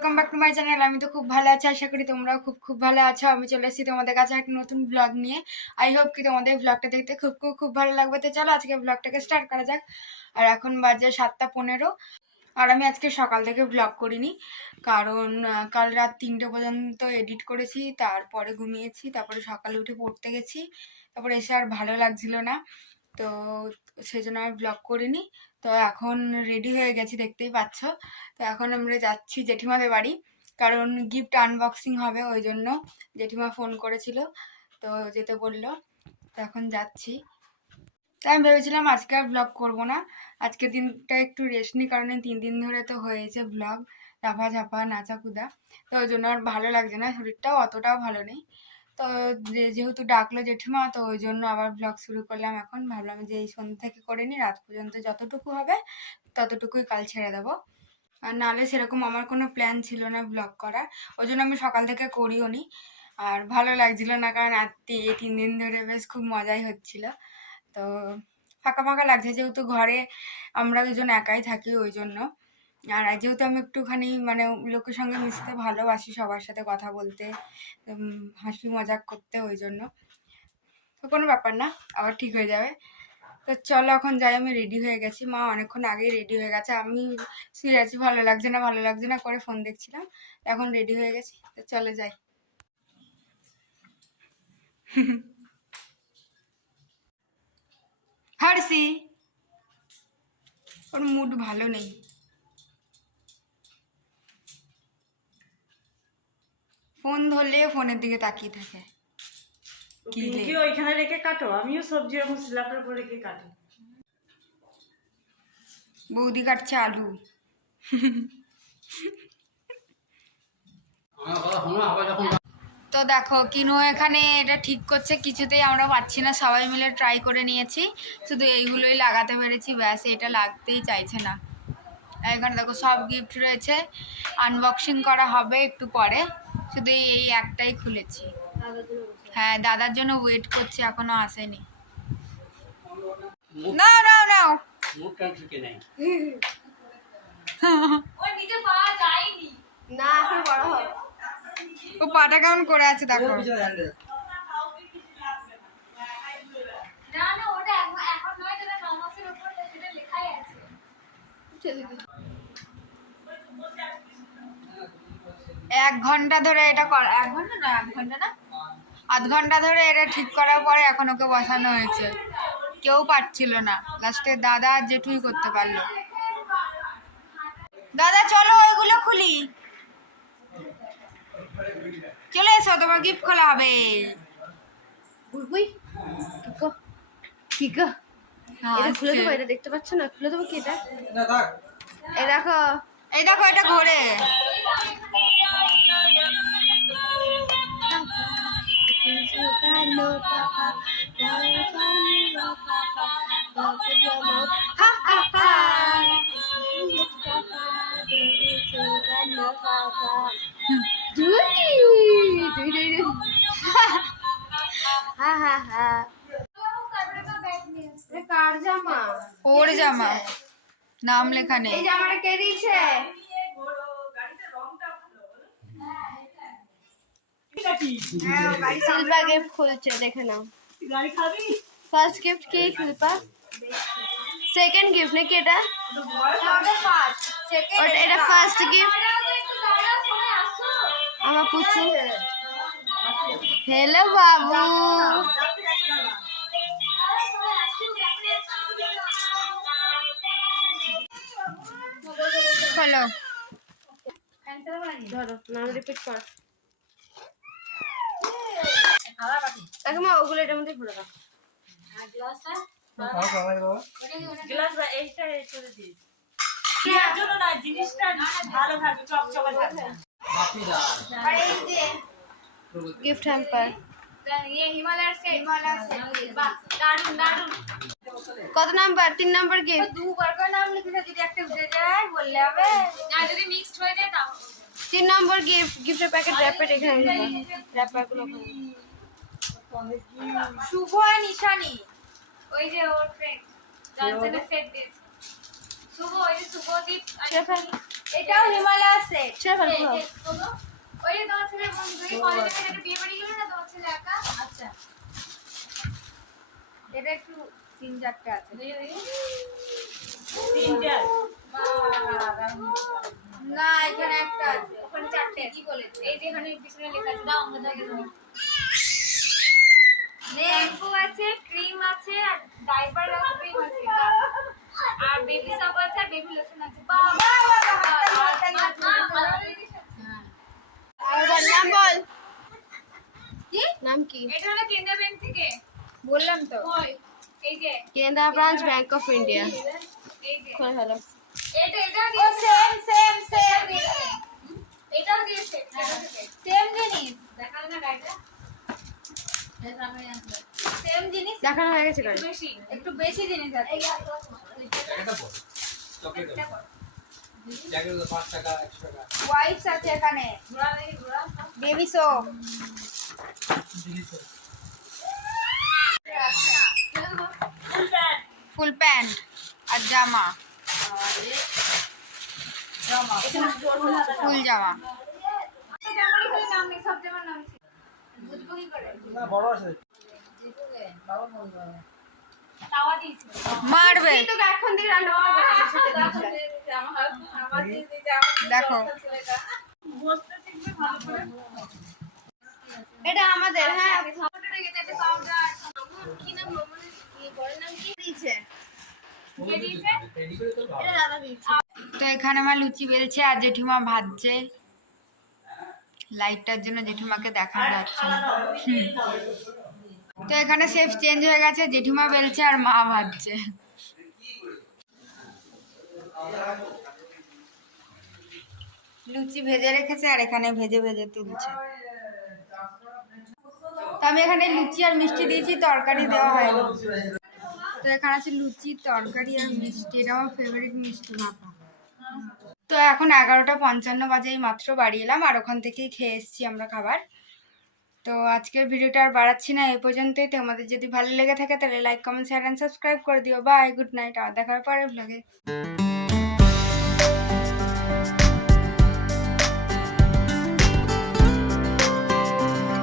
Welcome back to my channel. আমি তো খুব ভালো আছি, আশা করি তোমরাও খুব ভালো আছো। আমি চলে এসেছি তোমাদের কাছে একটা নতুন ব্লগ নিয়ে। আই হোপ কি তোমাদের ব্লগটা দেখতে খুব ভালো লাগবে। তো চলো আজকে ব্লগটাকে স্টার্ট করা যাক। আর এখন বাজে 7:15। আর আমি আজকে সকাল থেকে ব্লগ করিনি, কারণ কাল রাত 3টে পর্যন্ত এডিট করেছি, তারপরে ঘুমিয়েছি, তারপরে সকালে উঠে পড়তে গেছি, তারপরে এসে আর ভালো লাগছিল না, তো সেই জন্য আর ব্লগ করিনি। তো এখন রেডি হয়ে গেছি, দেখতেই পাচ্ছ। তো এখন আমরা যাচ্ছি জেঠিমাদের বাড়ি, কারণ গিফট আনবক্সিং হবে, ওই জন্য জেঠিমা ফোন করেছিল, তো যেতে বললো। তো এখন যাচ্ছি। তাই আমি ভেবেছিলাম আজকে আর ব্লগ করবো না, আজকের দিনটা একটু রেস্ট নিই, কারণ 3 দিন ধরে তো হয়েছে ব্লগ, লাফা ঝাপা নাচা কুদা, তো ওই জন্য আর ভালো লাগছে না, শরীরটাও অতটাও ভালো নেই। তো যেহেতু ডাকলো জেঠিমা, তো ওই জন্য আবার ব্লগ শুরু করলাম। এখন ভাবলাম যে এই সন্ধ্যা থেকে করে নিই, রাত পর্যন্ত যতটুকু হবে ততটুকুই কাল ছেড়ে দেবো। আর নাহলে সেরকম আমার কোনো প্ল্যান ছিল না ব্লগ করার, ওই জন্য আমি সকাল থেকে করিও নি। আর ভালো লাগছিল না, কারণ এই 3 দিন ধরে বেশ খুব মজাই হচ্ছিল। তো ফাঁকা ফাঁকা লাগছে, যেহেতু ঘরে আমরা দুজন একাই থাকি, ওই জন্য। আর যেহেতু আমি একটুখানি মানে লোকের সঙ্গে মিশতে ভালোবাসি, সবার সাথে কথা বলতে, হাসি মজাক করতে, ওই জন্য। তো কোনো ব্যাপার না, আবার ঠিক হয়ে যাবে। তো চলো এখন যাই, আমি রেডি হয়ে গেছি, মা অনেকক্ষণ আগেই রেডি হয়ে গেছে, আমি শুয়ে আছি, ভালো লাগছে না করে ফোন দেখছিলাম, এখন রেডি হয়ে গেছি, তো চলে যাই। হারসি, ওর মুড ভালো নেই, ফোন ধরলে ফোনের দিকে তাকিয়ে থাকে। কি ওইখানে রেখে কাটো, আমিও সবজি এরকম স্ল্যাপের উপর রেখে কাটি। বৌদি কাটছে আলু। তো দেখো কিনু এখানে এটা ঠিক করছে, কিছুতেই আমরা পাচ্ছি না, সবাই মিলে ট্রাই করে নিয়েছি, শুধু এইগুলোই লাগাতে পেরেছি, ব্যাস এটা লাগতেই চাইছে না। এখানে দেখো সব গিফট রয়েছে, আনবক্সিং করা হবে একটু পরে, শুধু এই একটাই খুলেছি। হ্যাঁ, দাদার জন্য ওয়েট করছি, এখনো আসেনি। না না না, ও পাটা কেমন করে আছে দেখো। এক ঘন্টা ধরে এটা করা, 1 ঘন্টা না, 1 ঘন্টা না, আধ ঘন্টা ধরে এটা ঠিক করার পরে এখন ওকে বসানো হয়েছে, কেউ পারছিল না, লাস্টে দাদা আর জেঠুই করতে পারলো। দাদা চলো ওইগুলো খুলি, চলে এসো, তোমার গিফট খোলা হবে। খুলে দেবো, এটা দেখতে পাচ্ছ না, খুলে দেবো কি এটা, এই দেখো এটা ঘোরে। কার জামা? ওর জামা, নাম লেখা নেই। এই জামাটা কে দিয়েছে? শিল্পা গিফট খুলছে, দেখে নাও। ফার্স্ট গিফট কি শিল্পা? সেকেন্ড গিফট নাকি এটা? এটা ফার্স্ট গিফট। আমার পুচু, হ্যালো বাবু। হ্যালো, ধরো, নাম রিপিট করো। দেখো মা, ওগুলো এটার মধ্যে ভরে দাও। গ্লাস এইটা করে দিই, এর জন্য না, জিনিসটা ভালো থাকবে, চকচকে থাকবে। আর এই যে গিফট হ্যাম্পার, কত নাম্বার? 3 number gift. দুবার করে নাম লিখেছে, যদি একটা উঠে যায় বললে হবে, না যদি মিক্সড হয়ে যায় তাও। 3 নম্বর গিফট, গিফটের প্যাকেট র্যাপেট এখানে র্যাপার গুলো। শুভ আর নিশানি, ওই যে ওর ফ্রেন্ড জনসনের সেট দিয়েছে। শুভ, ওই যে শুভদীপ এটাও হিমালয় সেট। চল ওই যে তোমার ছেলে বন্ধু কলেজে থেকে একটা বিয়ে বাড়ি গেল না তোমার ছেলে একা। আচ্ছা এটা একটু 3-4টা আছে। তিনটা না এখানে একটা আছে, ওখানে 4টে কি বলেছে? এই যে এখানে পিছনে লেখা আছে, দাও আমরা দেখে দেবো। শ্যাম্পু আছে, ক্রিম আছে, আর ডাইপার আর ক্রিম আছে, আর বেবি সাব আছে, আর বেবি লোশন আছে। বাবা আর নাম বল, কি নাম কি? এটা হলো কেন্দ্রা ব্যাংক থেকে বললাম তো। এই যে কেন্দ্রা ব্রাঞ্চ ব্যাংক অফ ইন্ডিয়া। এই যে কোথায় হলো? এটা দিয়েছে সেম এটাও দিয়েছে সেম জিনিস। দেখালে না গাড়িটা সেম জিনিস, দেখানো হয়ে গেছে গাড়ি। একটু বেশি জিনিস আছে। ওয়াইপস আছে এখানে, বেবি সোপ, ফুল প্যান্ট আর জামা, ফুল জামা। মারবে তোকে এখন দিয়ে রান্না করতে বলেছে। দেখো বসতে শিখবে ভালো করে। এটা আমাদের, হ্যাঁ। কি নাম বড় নাম কি দিয়েছে? এটা দাদা দিয়েছে। তো এখানে মা লুচি বেলছে আর জেঠিমা ভাজছে। লাইটটার জন্য জেঠিমাকে দেখানো যাচ্ছে না। তো এখানে শেফ চেঞ্জ হয়ে গেছে, জেঠিমা বেলছে আর মা ভাজছে। লুচি ভেজে রেখেছে আর এখানে ভেজে ভেজে তুলছে। তো আমি এখানে লুচি আর মিষ্টি দিয়েছি, তরকারি দেওয়া হয়নি। তো এখানে আছে লুচি, তরকারি আর মিষ্টি। এটা আমার ফেভারিট মিষ্টি মাখা। তো এখন 11:55 বাজেই মাত্র বাড়ি এলাম, আর ওখান থেকেই খেয়ে এসেছি আমরা খাবার। তো আজকের ভিডিওটা আর বাড়াচ্ছি না, এই পর্যন্তই। তোমাদের যদি ভালো লেগে থাকে তাহলে like, comment, share and subscribe করে দিও। By, good night. আর দেখা হবে পরের ব্লগে।